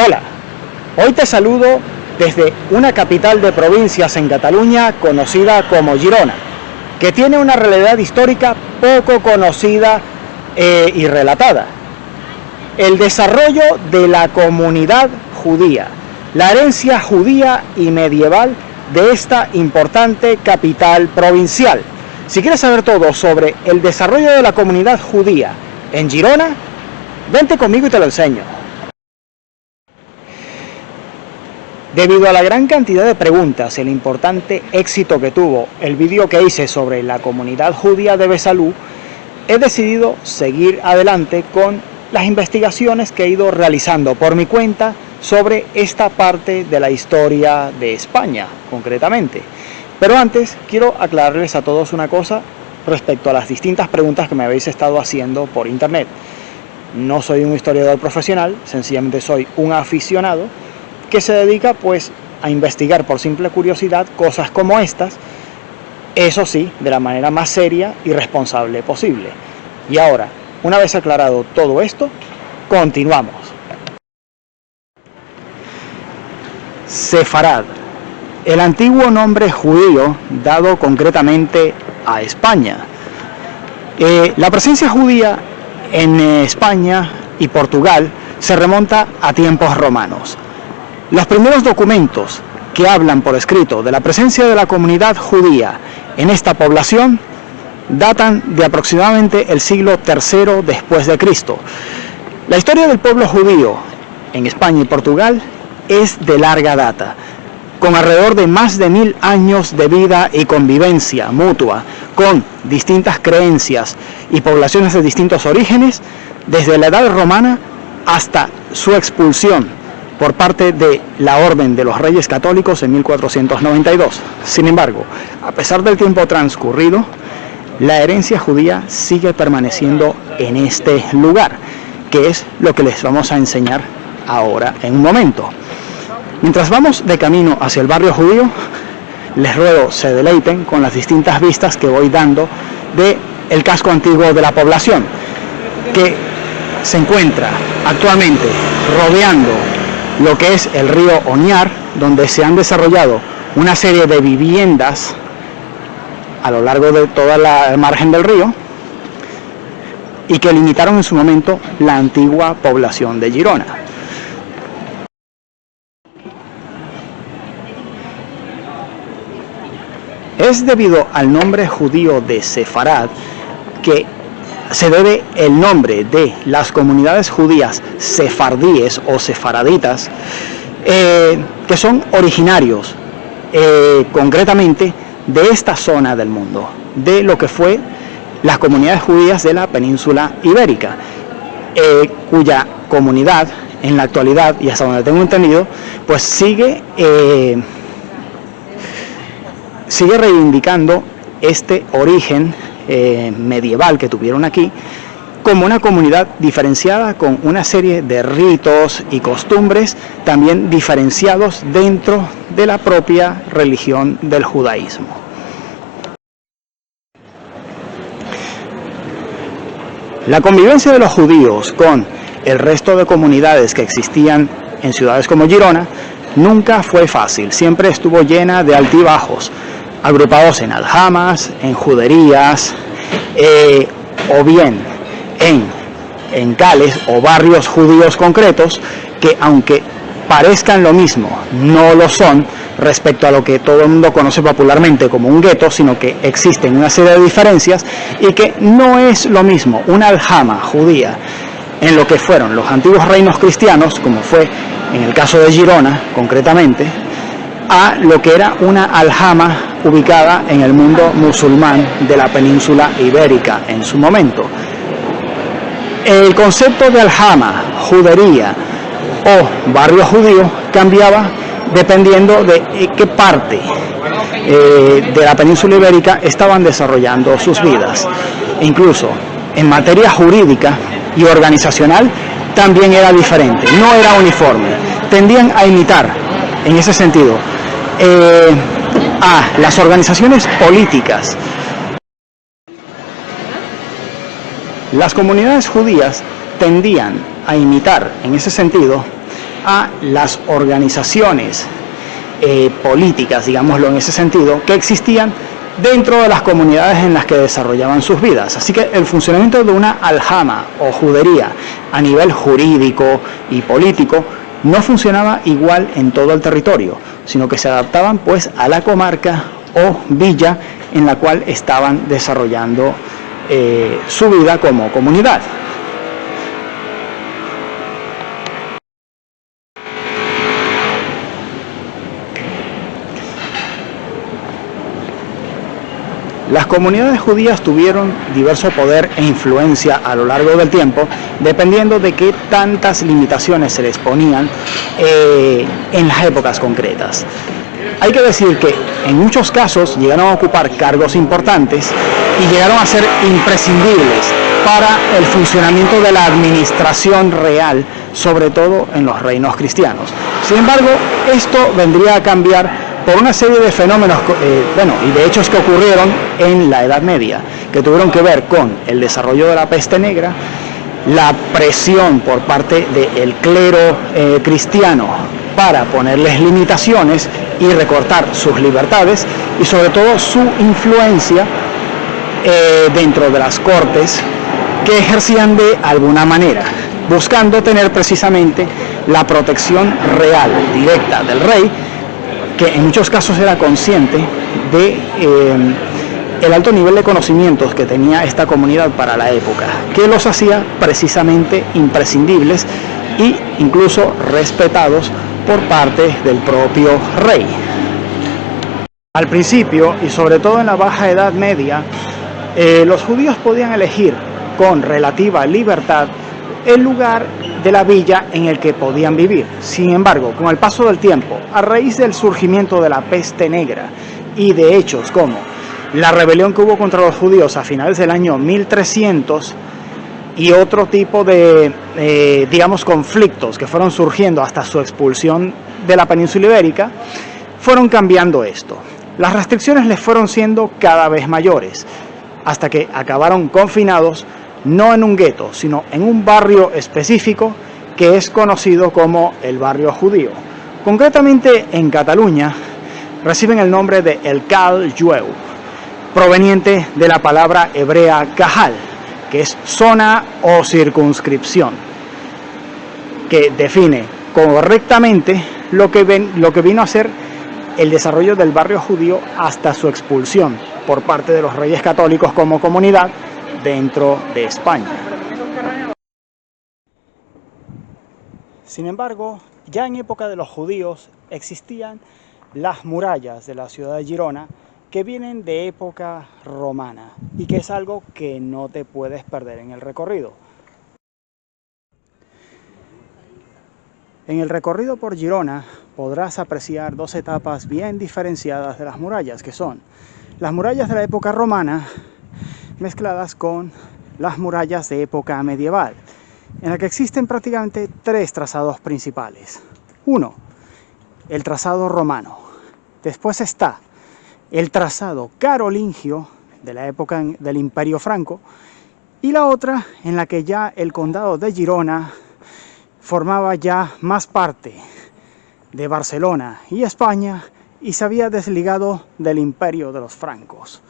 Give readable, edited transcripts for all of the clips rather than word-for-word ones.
Hola, hoy te saludo desde una capital de provincias en Cataluña conocida como Girona, que tiene una realidad histórica poco conocida y relatada. El desarrollo de la comunidad judía, la herencia judía y medieval de esta importante capital provincial. Si quieres saber todo sobre el desarrollo de la comunidad judía en Girona, vente conmigo y te lo enseño. Debido a la gran cantidad de preguntas y el importante éxito que tuvo el vídeo que hice sobre la comunidad judía de Besalú, he decidido seguir adelante con las investigaciones que he ido realizando por mi cuenta sobre esta parte de la historia de España, concretamente. Pero antes, quiero aclararles a todos una cosa respecto a las distintas preguntas que me habéis estado haciendo por internet. No soy un historiador profesional, sencillamente soy un aficionado que se dedica pues a investigar por simple curiosidad cosas como estas, eso sí, de la manera más seria y responsable posible. Y ahora, una vez aclarado todo esto, continuamos. Sefarad, el antiguo nombre judío dado concretamente a España. La presencia judía en España y Portugal se remonta a tiempos romanos. Los primeros documentos que hablan por escrito de la presencia de la comunidad judía en esta población datan de aproximadamente el siglo III después de Cristo. La historia del pueblo judío en España y Portugal es de larga data, con alrededor de más de 1000 años de vida y convivencia mutua, con distintas creencias y poblaciones de distintos orígenes, desde la Edad Romana hasta su expulsión por parte de la Orden de los Reyes Católicos en 1492. Sin embargo, a pesar del tiempo transcurrido, la herencia judía sigue permaneciendo en este lugar, que es lo que les vamos a enseñar ahora en un momento. Mientras vamos de camino hacia el barrio judío, les ruego se deleiten con las distintas vistas que voy dando del casco antiguo de la población, que se encuentra actualmente rodeando lo que es el río Oñar, donde se han desarrollado una serie de viviendas a lo largo de toda la margen del río y que limitaron en su momento la antigua población de Girona. Es debido al nombre judío de Sefarad que se debe el nombre de las comunidades judías sefardíes o sefaraditas, que son originarios concretamente de esta zona del mundo, de lo que fue las comunidades judías de la península ibérica, cuya comunidad en la actualidad, y hasta donde tengo entendido, pues sigue reivindicando este origen medieval que tuvieron aquí, como una comunidad diferenciada con una serie de ritos y costumbres también diferenciados dentro de la propia religión del judaísmo. La convivencia de los judíos con el resto de comunidades que existían en ciudades como Girona nunca fue fácil, siempre estuvo llena de altibajos, agrupados en aljamas, en juderías, o bien en cales o barrios judíos concretos que, aunque parezcan lo mismo, no lo son respecto a lo que todo el mundo conoce popularmente como un gueto, sino que existen una serie de diferencias y que no es lo mismo una aljama judía en lo que fueron los antiguos reinos cristianos, como fue en el caso de Girona concretamente, a lo que era una aljama ubicada en el mundo musulmán de la península ibérica en su momento. El concepto de aljama, judería o barrio judío cambiaba dependiendo de qué parte de la península ibérica estaban desarrollando sus vidas. Incluso en materia jurídica y organizacional también era diferente, no era uniforme, tendían a imitar en ese sentido a las organizaciones políticas. Las comunidades judías tendían a imitar en ese sentido a las organizaciones políticas, digámoslo en ese sentido, que existían dentro de las comunidades en las que desarrollaban sus vidas. Así que el funcionamiento de una aljama o judería a nivel jurídico y político no funcionaba igual en todo el territorio, sino que se adaptaban pues a la comarca o villa en la cual estaban desarrollando su vida como comunidad. Las comunidades judías tuvieron diverso poder e influencia a lo largo del tiempo, dependiendo de qué tantas limitaciones se les ponían en las épocas concretas. Hay que decir que en muchos casos llegaron a ocupar cargos importantes y llegaron a ser imprescindibles para el funcionamiento de la administración real, sobre todo en los reinos cristianos. Sin embargo, esto vendría a cambiar por una serie de fenómenos y de hechos que ocurrieron en la Edad Media, que tuvieron que ver con el desarrollo de la peste negra, la presión por parte del clero cristiano para ponerles limitaciones y recortar sus libertades, y sobre todo su influencia dentro de las cortes que ejercían de alguna manera, buscando tener precisamente la protección real, directa del rey, que en muchos casos era consciente de el alto nivel de conocimientos que tenía esta comunidad para la época, que los hacía precisamente imprescindibles e incluso respetados por parte del propio rey. Al principio, y sobre todo en la Baja Edad Media, los judíos podían elegir con relativa libertad el lugar de la villa en el que podían vivir. Sin embargo, con el paso del tiempo, a raíz del surgimiento de la peste negra y de hechos como la rebelión que hubo contra los judíos a finales del año 1300 y otro tipo de, conflictos que fueron surgiendo hasta su expulsión de la península ibérica, fueron cambiando esto. Las restricciones les fueron siendo cada vez mayores, hasta que acabaron confinados no en un gueto, sino en un barrio específico que es conocido como el barrio judío. Concretamente en Cataluña reciben el nombre de El Cal Jueu, proveniente de la palabra hebrea Kahal, que es zona o circunscripción, que define correctamente lo que vino a ser el desarrollo del barrio judío hasta su expulsión por parte de los reyes católicos como comunidad dentro de España. Sin embargo, ya en época de los judíos existían las murallas de la ciudad de Girona, que vienen de época romana y que es algo que no te puedes perder en el recorrido. En el recorrido por Girona podrás apreciar dos etapas bien diferenciadas de las murallas, que son las murallas de la época romana mezcladas con las murallas de época medieval, en la que existen prácticamente tres trazados principales. Uno, el trazado romano. Después está el trazado carolingio de la época del Imperio Franco, y la otra en la que ya el condado de Girona formaba ya más parte de Barcelona y España y se había desligado del imperio de los francos.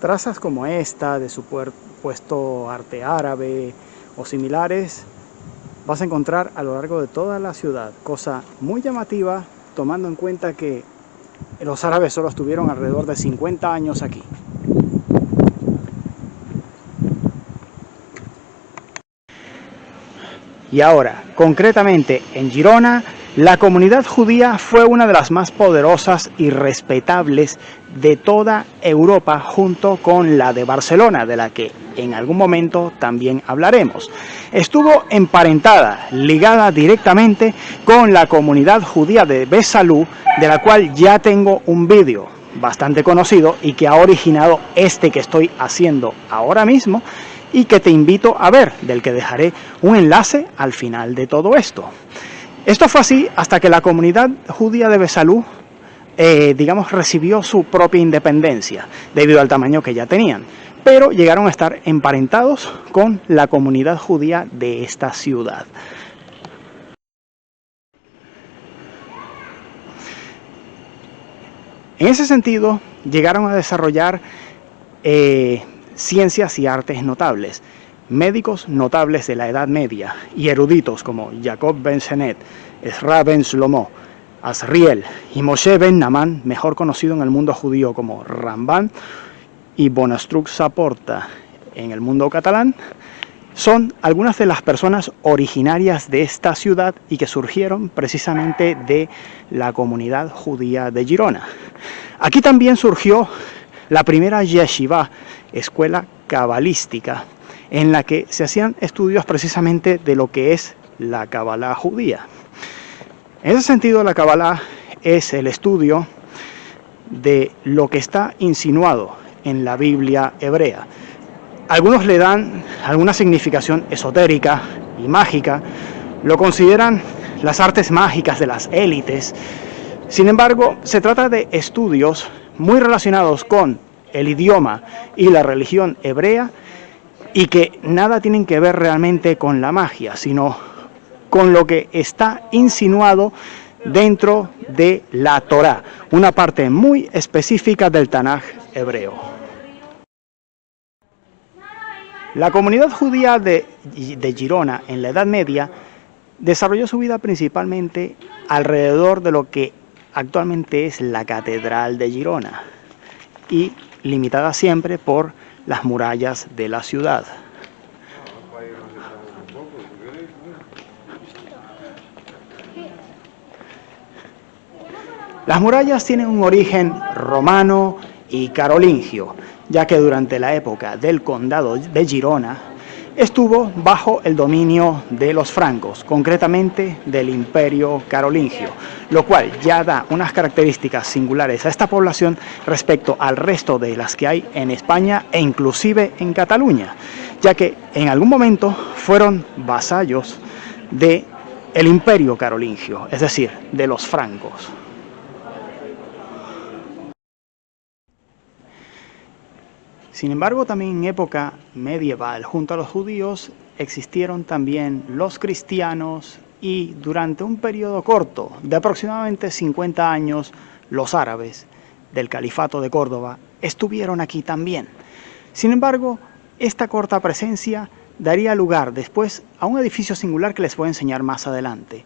Trazas como esta de supuesto arte árabe o similares vas a encontrar a lo largo de toda la ciudad, cosa muy llamativa tomando en cuenta que los árabes solo estuvieron alrededor de 50 años aquí. Y ahora, concretamente en Girona, la comunidad judía fue una de las más poderosas y respetables de toda Europa, junto con la de Barcelona, de la que en algún momento también hablaremos. Estuvo emparentada, ligada directamente con la comunidad judía de Besalú, de la cual ya tengo un vídeo bastante conocido y que ha originado este que estoy haciendo ahora mismo, y que te invito a ver, del que dejaré un enlace al final de todo esto. Esto fue así hasta que la comunidad judía de Besalú digamos, recibió su propia independencia debido al tamaño que ya tenían, pero llegaron a estar emparentados con la comunidad judía de esta ciudad. En ese sentido, llegaron a desarrollar ciencias y artes notables, médicos notables de la Edad Media y eruditos como Jacob ben Zenet, Ezra ben Shlomo, Azriel y Moshe ben Naamán, mejor conocido en el mundo judío como Ramban, y Bonastruc Saporta en el mundo catalán, son algunas de las personas originarias de esta ciudad y que surgieron precisamente de la comunidad judía de Girona. Aquí también surgió la primera yeshiva, escuela cabalística, en la que se hacían estudios precisamente de lo que es la Kabbalah judía. En ese sentido, la Kabbalah es el estudio de lo que está insinuado en la Biblia hebrea. Algunos le dan alguna significación esotérica y mágica, lo consideran las artes mágicas de las élites. Sin embargo, se trata de estudios muy relacionados con el idioma y la religión hebrea y que nada tienen que ver realmente con la magia, sino con lo que está insinuado dentro de la Torá, una parte muy específica del Tanaj hebreo. La comunidad judía de Girona en la Edad Media desarrolló su vida principalmente alrededor de lo que actualmente es la Catedral de Girona y limitada siempre por las murallas de la ciudad. Las murallas tienen un origen romano y carolingio, ya que durante la época del condado de Girona estuvo bajo el dominio de los francos, concretamente del Imperio Carolingio, lo cual ya da unas características singulares a esta población respecto al resto de las que hay en España e inclusive en Cataluña, ya que en algún momento fueron vasallos del Imperio Carolingio, es decir, de los francos. Sin embargo, también en época medieval, junto a los judíos, existieron también los cristianos y durante un periodo corto, de aproximadamente 50 años, los árabes del Califato de Córdoba estuvieron aquí también. Sin embargo, esta corta presencia daría lugar después a un edificio singular que les voy a enseñar más adelante.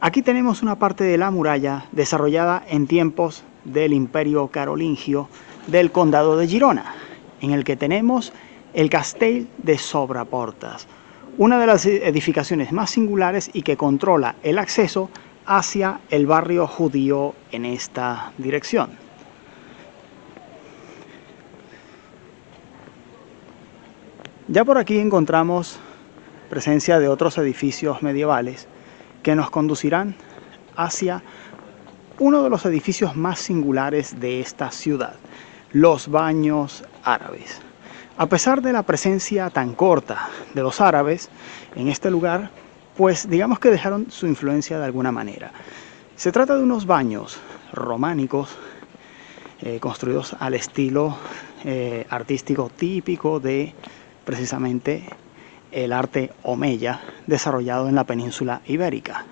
Aquí tenemos una parte de la muralla desarrollada en tiempos del Imperio Carolingio del Condado de Girona, en el que tenemos el Castell de Sobraportas, una de las edificaciones más singulares y que controla el acceso hacia el barrio judío en esta dirección. Ya por aquí encontramos presencia de otros edificios medievales que nos conducirán hacia uno de los edificios más singulares de esta ciudad, los baños árabes. A pesar de la presencia tan corta de los árabes en este lugar, pues digamos que dejaron su influencia de alguna manera. Se trata de unos baños románicos construidos al estilo artístico típico de precisamente el arte omeya desarrollado en la península ibérica.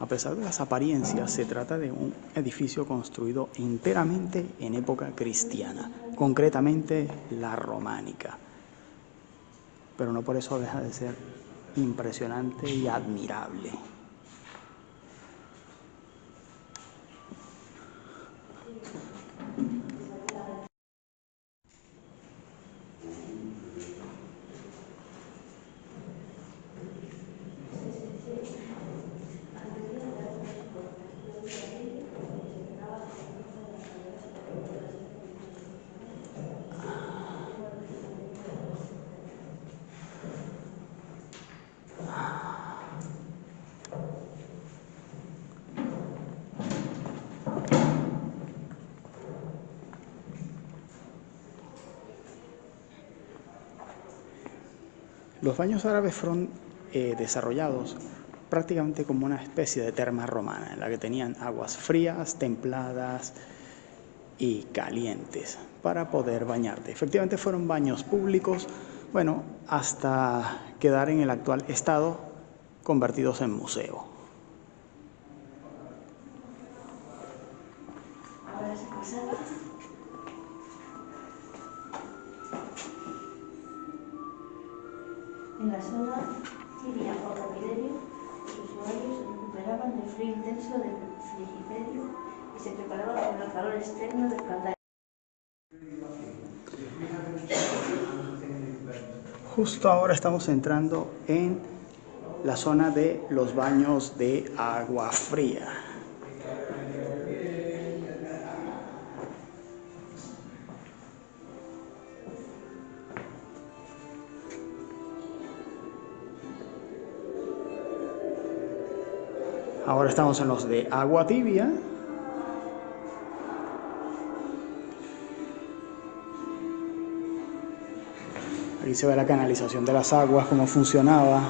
A pesar de las apariencias, se trata de un edificio construido enteramente en época cristiana, concretamente la románica. Pero no por eso deja de ser impresionante y admirable. Los baños árabes fueron desarrollados prácticamente como una especie de terma romana, en la que tenían aguas frías, templadas y calientes para poder bañarte. Efectivamente fueron baños públicos, bueno, hasta quedar en el actual estado, convertidos en museo. En la zona tibia o capiderio, los usuarios se recuperaban del frío intenso del frigiderio y se preparaban con el calor externo del caldero. Justo ahora estamos entrando en la zona de los baños de agua fría. Ahora estamos en los de agua tibia. Aquí se ve la canalización de las aguas, cómo funcionaba.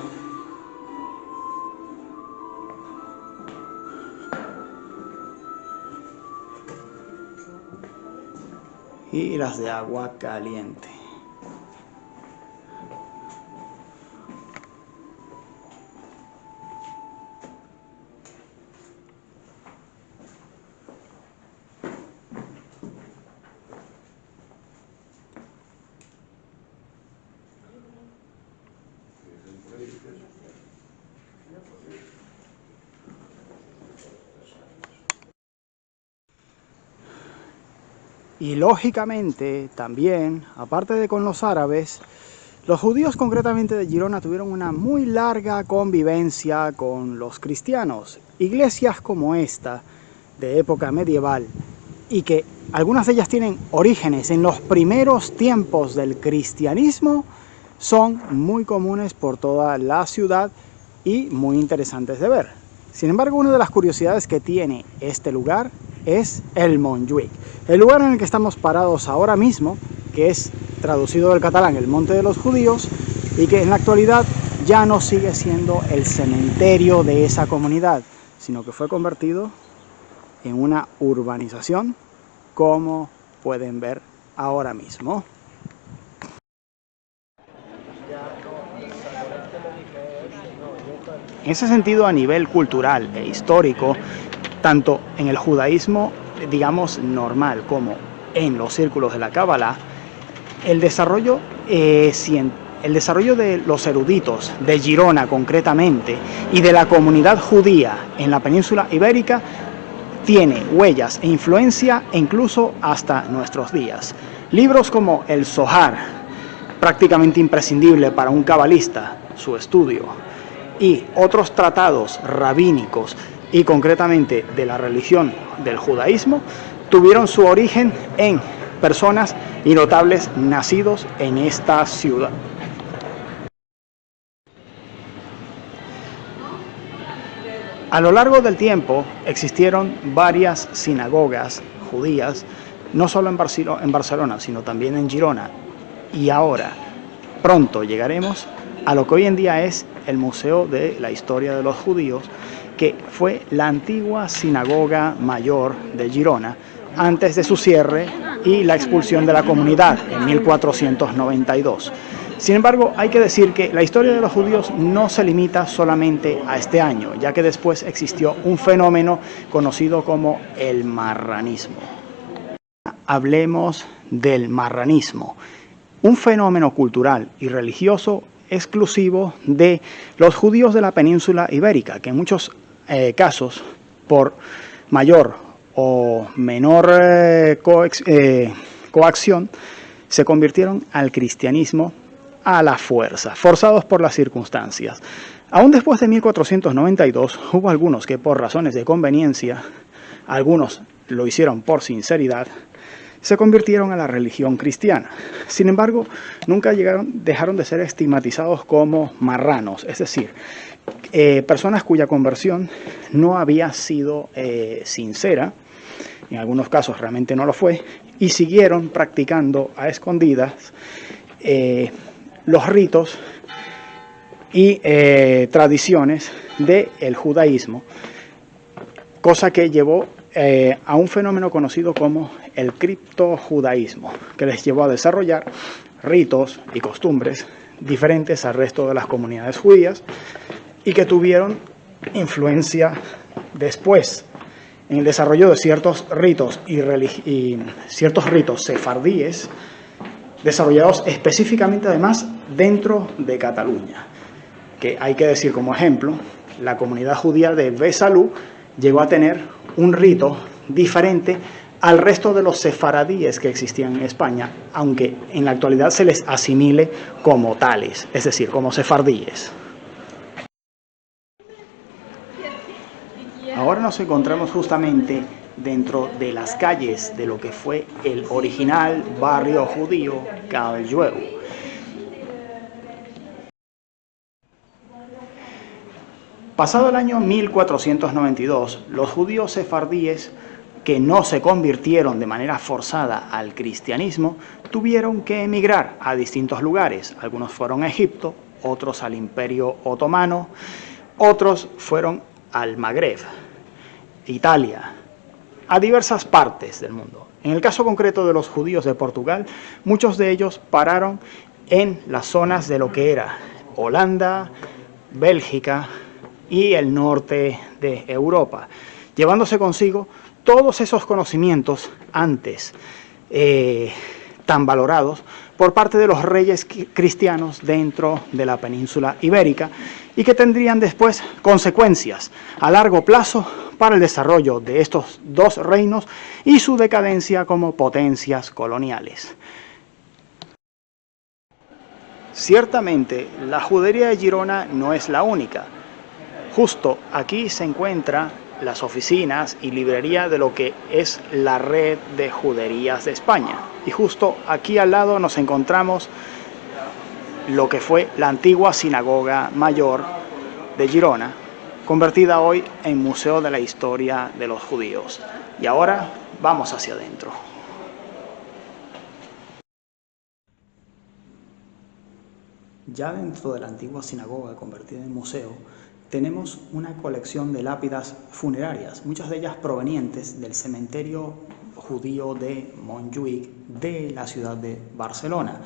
Y las de agua caliente. Y lógicamente también, aparte de con los árabes, los judíos concretamente de Girona tuvieron una muy larga convivencia con los cristianos. Iglesias como esta, de época medieval, y que algunas de ellas tienen orígenes en los primeros tiempos del cristianismo, son muy comunes por toda la ciudad y muy interesantes de ver. Sin embargo, una de las curiosidades que tiene este lugar es el Montjuïc, el lugar en el que estamos parados ahora mismo, que es traducido del catalán el Monte de los Judíos, y que en la actualidad ya no sigue siendo el cementerio de esa comunidad, sino que fue convertido en una urbanización, como pueden ver ahora mismo. En ese sentido, a nivel cultural e histórico, tanto en el judaísmo, digamos, normal, como en los círculos de la Cábala, el desarrollo de los eruditos de Girona concretamente y de la comunidad judía en la península ibérica tiene huellas e influencia incluso hasta nuestros días. Libros como el Zohar, prácticamente imprescindible para un cabalista, su estudio, y otros tratados rabínicos y concretamente de la religión del judaísmo, tuvieron su origen en personas y notables nacidos en esta ciudad. A lo largo del tiempo existieron varias sinagogas judías, no solo en Barcelona, sino también en Girona. Y ahora, pronto llegaremos a lo que hoy en día es el Museo de la Historia de los Judíos, que fue la antigua sinagoga mayor de Girona, antes de su cierre y la expulsión de la comunidad en 1492. Sin embargo, hay que decir que la historia de los judíos no se limita solamente a este año, ya que después existió un fenómeno conocido como el marranismo. Hablemos del marranismo, un fenómeno cultural y religioso exclusivo de los judíos de la península ibérica, que en muchos casos, por mayor o menor coacción, se convirtieron al cristianismo a la fuerza, forzados por las circunstancias. Aún después de 1492, hubo algunos que por razones de conveniencia, algunos lo hicieron por sinceridad, se convirtieron a la religión cristiana. Sin embargo, nunca dejaron de ser estigmatizados como marranos, es decir, personas cuya conversión no había sido sincera, en algunos casos realmente no lo fue, y siguieron practicando a escondidas los ritos y tradiciones del judaísmo, cosa que llevó a un fenómeno conocido como el criptojudaísmo, que les llevó a desarrollar ritos y costumbres diferentes al resto de las comunidades judías y que tuvieron influencia después en el desarrollo de ciertos ritos y ciertos ritos sefardíes desarrollados específicamente además dentro de Cataluña, que hay que decir como ejemplo, la comunidad judía de Besalú llegó a tener un rito diferente al resto de los sefaradíes que existían en España, aunque en la actualidad se les asimile como tales, es decir, como sefardíes. Ahora nos encontramos justamente dentro de las calles de lo que fue el original barrio judío Cal Jueu. Pasado el año 1492, los judíos sefardíes que no se convirtieron de manera forzada al cristianismo tuvieron que emigrar a distintos lugares. Algunos fueron a Egipto, otros al Imperio Otomano, otros fueron al Magreb, Italia, a diversas partes del mundo. En el caso concreto de los judíos de Portugal, muchos de ellos pararon en las zonas de lo que era Holanda, Bélgica y el norte de Europa, llevándose consigo todos esos conocimientos antes tan valorados por parte de los reyes cristianos dentro de la península ibérica y que tendrían después consecuencias a largo plazo para el desarrollo de estos dos reinos y su decadencia como potencias coloniales. Ciertamente, la judería de Girona no es la única. Justo aquí se encuentran las oficinas y librería de lo que es la red de juderías de España. Y justo aquí al lado nos encontramos lo que fue la antigua sinagoga mayor de Girona, convertida hoy en Museo de la Historia de los Judíos. Y ahora vamos hacia adentro. Ya dentro de la antigua sinagoga convertida en museo, tenemos una colección de lápidas funerarias, muchas de ellas provenientes del cementerio judío de Montjuïc, de la ciudad de Barcelona.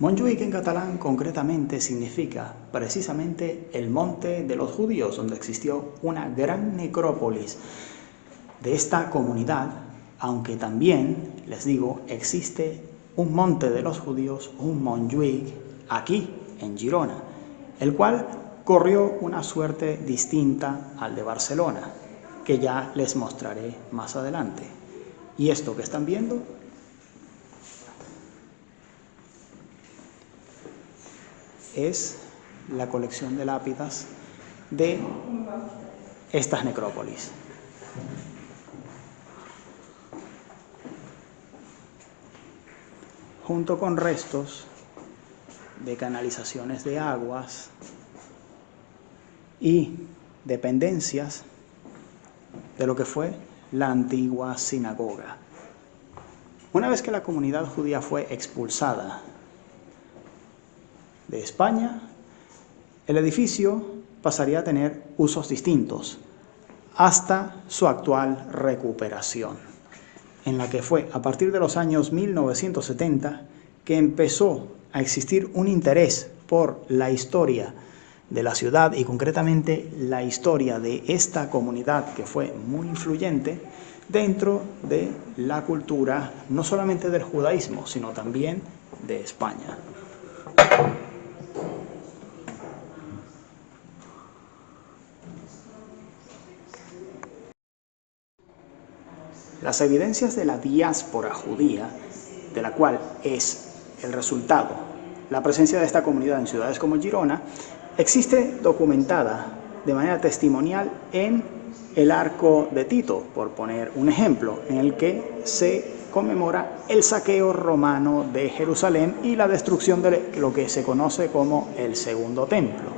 Montjuïc en catalán concretamente significa precisamente el monte de los judíos, donde existió una gran necrópolis de esta comunidad, aunque también, les digo, existe un monte de los judíos, un Montjuïc, aquí en Girona, el cual corrió una suerte distinta al de Barcelona, que ya les mostraré más adelante. Y esto que están viendo es la colección de lápidas de estas necrópolis. Junto con restos de canalizaciones de aguas y dependencias de lo que fue la antigua sinagoga. Una vez que la comunidad judía fue expulsada de España, el edificio pasaría a tener usos distintos hasta su actual recuperación, en la que fue a partir de los años 1970 que empezó a existir un interés por la historia de la ciudad y concretamente la historia de esta comunidad que fue muy influyente dentro de la cultura no solamente del judaísmo, sino también de España. Las evidencias de la diáspora judía, de la cual es el resultado la presencia de esta comunidad en ciudades como Girona, existe documentada de manera testimonial en el Arco de Tito, por poner un ejemplo, en el que se conmemora el saqueo romano de Jerusalén y la destrucción de lo que se conoce como el Segundo Templo.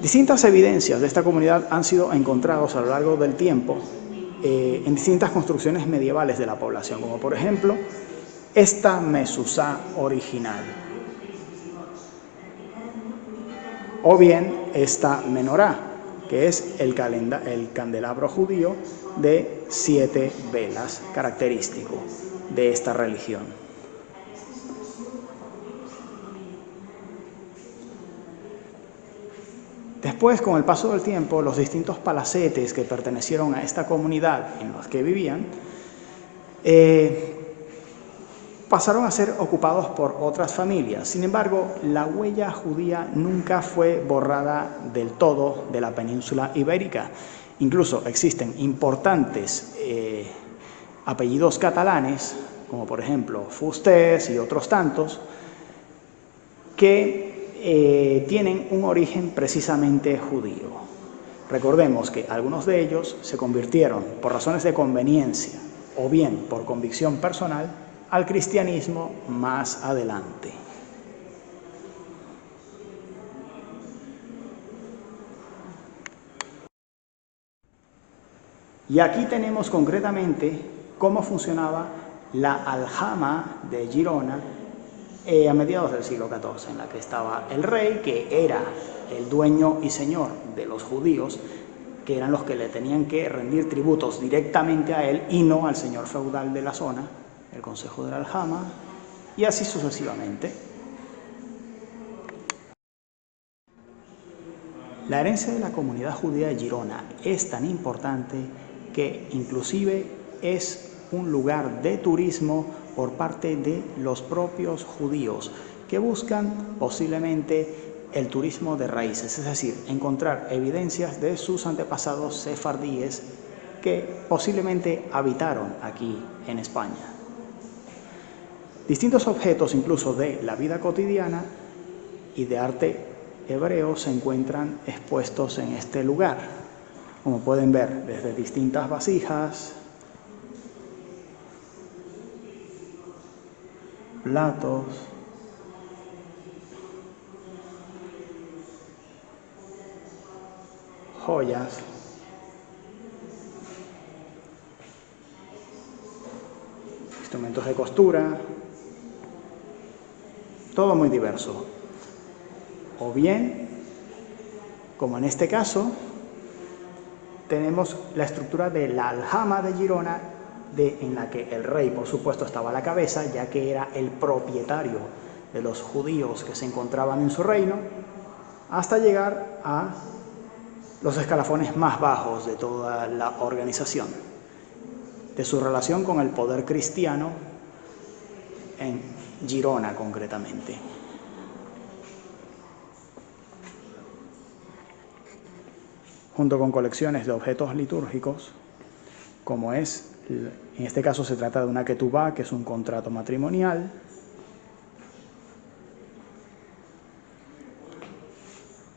Distintas evidencias de esta comunidad han sido encontradas a lo largo del tiempo en distintas construcciones medievales de la población, como por ejemplo esta mezuzá original. o bien esta menorá, que es el candelabro judío de 7 velas, característico de esta religión. Después, con el paso del tiempo, los distintos palacetes que pertenecieron a esta comunidad en los que vivían pasaron a ser ocupados por otras familias. Sin embargo, la huella judía nunca fue borrada del todo de la península ibérica. Incluso existen importantes apellidos catalanes, como por ejemplo Fustés y otros tantos, que tienen un origen precisamente judío. Recordemos que algunos de ellos se convirtieron por razones de conveniencia o bien por convicción personal al cristianismo más adelante. Y aquí tenemos concretamente cómo funcionaba la aljama de Girona a mediados del siglo XIV, en la que estaba el rey, que era el dueño y señor de los judíos, que eran los que le tenían que rendir tributos directamente a él y no al señor feudal de la zona, el Consejo de la Aljama, y así sucesivamente. La herencia de la comunidad judía de Girona es tan importante que inclusive es un lugar de turismo por parte de los propios judíos que buscan posiblemente el turismo de raíces, es decir, encontrar evidencias de sus antepasados sefardíes que posiblemente habitaron aquí en España. Distintos objetos incluso de la vida cotidiana y de arte hebreo se encuentran expuestos en este lugar, como pueden ver, desde distintas vasijas, platos, joyas, instrumentos de costura, todo muy diverso. O bien, como en este caso, tenemos la estructura de la aljama de Girona, en la que el rey, por supuesto, estaba a la cabeza, ya que era el propietario de los judíos que se encontraban en su reino, hasta llegar a los escalafones más bajos de toda la organización, de su relación con el poder cristiano en Girona concretamente. Junto con colecciones de objetos litúrgicos, como es, en este caso se trata de una ketubá, que es un contrato matrimonial,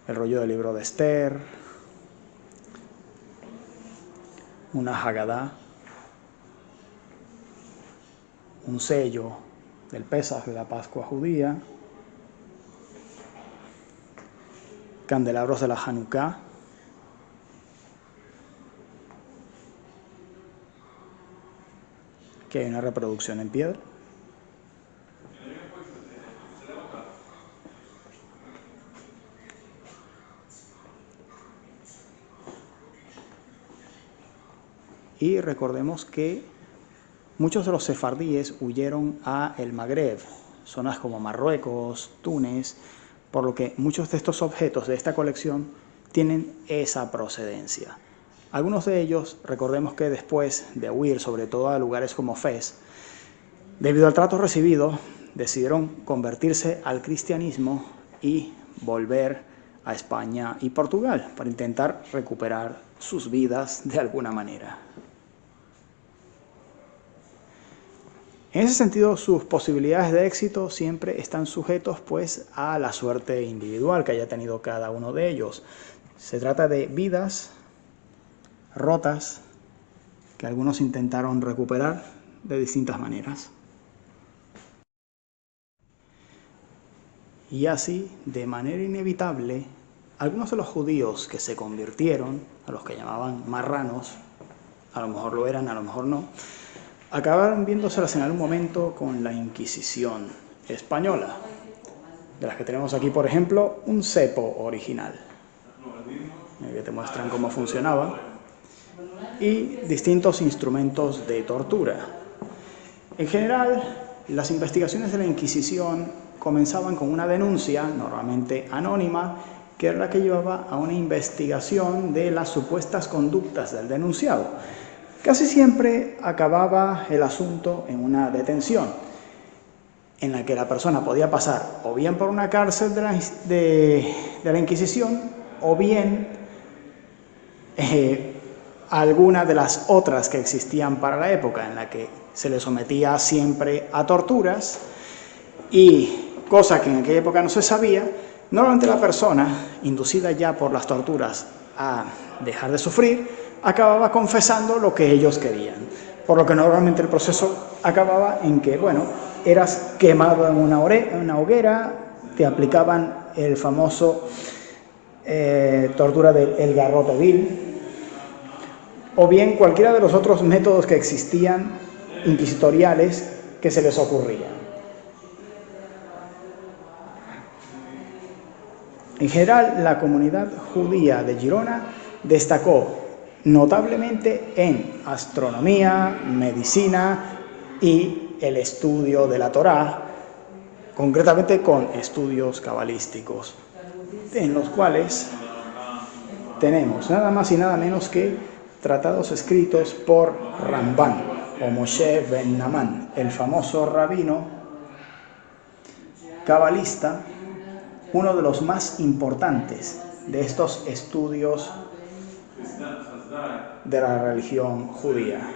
el rollo del libro de Esther, una Hagadá, un sello del Pesaj de la Pascua judía, candelabros de la Hanukkah, que hay una reproducción en piedra. Y recordemos que muchos de los sefardíes huyeron a el Magreb, zonas como Marruecos, Túnez, por lo que muchos de estos objetos de esta colección tienen esa procedencia. Algunos de ellos, recordemos que después de huir, sobre todo a lugares como Fez, debido al trato recibido, decidieron convertirse al cristianismo y volver a España y Portugal para intentar recuperar sus vidas de alguna manera. En ese sentido, sus posibilidades de éxito siempre están sujetos pues a la suerte individual que haya tenido cada uno de ellos. Se trata de vidas rotas que algunos intentaron recuperar de distintas maneras. Y así, de manera inevitable, algunos de los judíos que se convirtieron, a los que llamaban marranos, a lo mejor lo eran, a lo mejor no, acabaron viéndoselas en algún momento con la Inquisición española, de las que tenemos aquí, por ejemplo, un cepo original, que te muestran cómo funcionaba, y distintos instrumentos de tortura. En general, las investigaciones de la Inquisición comenzaban con una denuncia, normalmente anónima, que era la que llevaba a una investigación de las supuestas conductas del denunciado. Casi siempre acababa el asunto en una detención, en la que la persona podía pasar o bien por una cárcel de la Inquisición o bien alguna de las otras que existían para la época, en la que se le sometía siempre a torturas y, cosa que en aquella época no se sabía, normalmente la persona, inducida ya por las torturas a dejar de sufrir, acababa confesando lo que ellos querían. Por lo que normalmente el proceso acababa en que, bueno, eras quemado en una hoguera, te aplicaban el famoso tortura del garrote vil, o bien cualquiera de los otros métodos que existían inquisitoriales que se les ocurrían. En general, la comunidad judía de Girona destacó notablemente en astronomía, medicina y el estudio de la Torá, concretamente con estudios cabalísticos, en los cuales tenemos nada más y nada menos que tratados escritos por Rambán o Moshe ben Naamán, el famoso rabino cabalista, uno de los más importantes de estos estudios de la religión judía.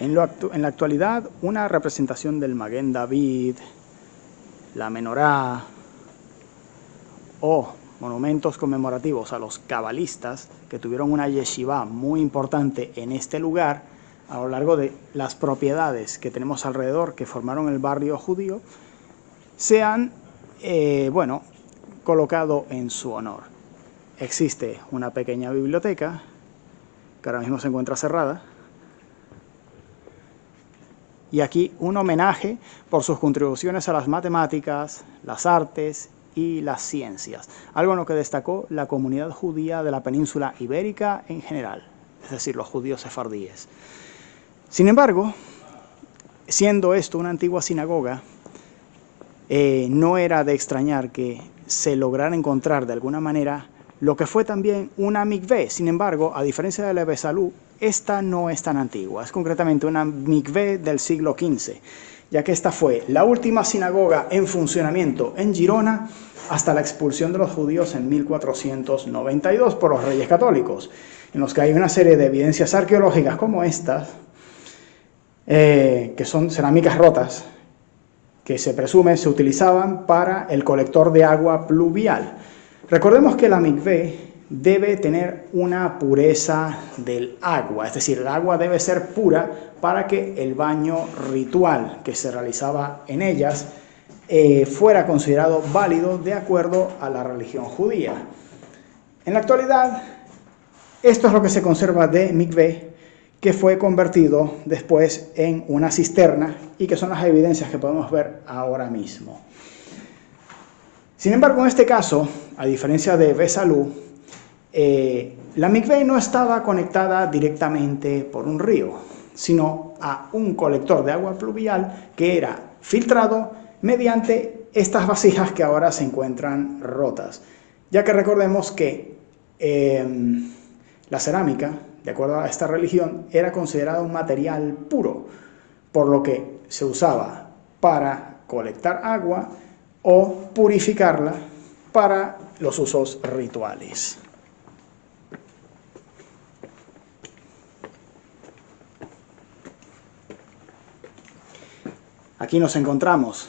En la actualidad, una representación del Maguen David, la Menorá o monumentos conmemorativos a los cabalistas que tuvieron una yeshivá muy importante en este lugar a lo largo de las propiedades que tenemos alrededor que formaron el barrio judío, se han colocado en su honor. Existe una pequeña biblioteca que ahora mismo se encuentra cerrada, y aquí un homenaje por sus contribuciones a las matemáticas, las artes y las ciencias, algo en lo que destacó la comunidad judía de la península ibérica en general, es decir, los judíos sefardíes. Sin embargo, siendo esto una antigua sinagoga, no era de extrañar que se lograra encontrar de alguna manera lo que fue también una mikvé. Sin embargo, a diferencia de la Besalú, esta no es tan antigua, es concretamente una mikvé del siglo XV, ya que esta fue la última sinagoga en funcionamiento en Girona hasta la expulsión de los judíos en 1492 por los reyes católicos, en los que hay una serie de evidencias arqueológicas como estas, que son cerámicas rotas, que se presume se utilizaban para el colector de agua pluvial. Recordemos que la mikvé debe tener una pureza del agua, es decir, el agua debe ser pura para que el baño ritual que se realizaba en ellas fuera considerado válido de acuerdo a la religión judía. En la actualidad, esto es lo que se conserva de mikvé, que fue convertido después en una cisterna y que son las evidencias que podemos ver ahora mismo. Sin embargo, en este caso, a diferencia de Besalú, la mikvé no estaba conectada directamente por un río, sino a un colector de agua pluvial que era filtrado mediante estas vasijas que ahora se encuentran rotas, ya que recordemos que la cerámica, de acuerdo a esta religión, era considerada un material puro, por lo que se usaba para colectar agua o purificarla para los usos rituales. Aquí nos encontramos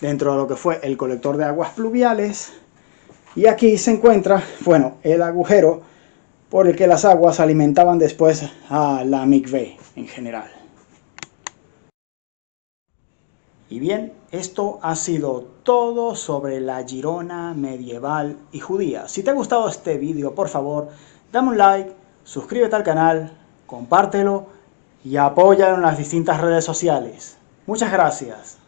dentro de lo que fue el colector de aguas pluviales, y aquí se encuentra, el agujero por el que las aguas alimentaban después a la mikvé en general. Y bien, esto ha sido todo sobre la Girona medieval y judía. Si te ha gustado este vídeo, por favor, dame un like, suscríbete al canal, compártelo y apóyalo en las distintas redes sociales. Muchas gracias.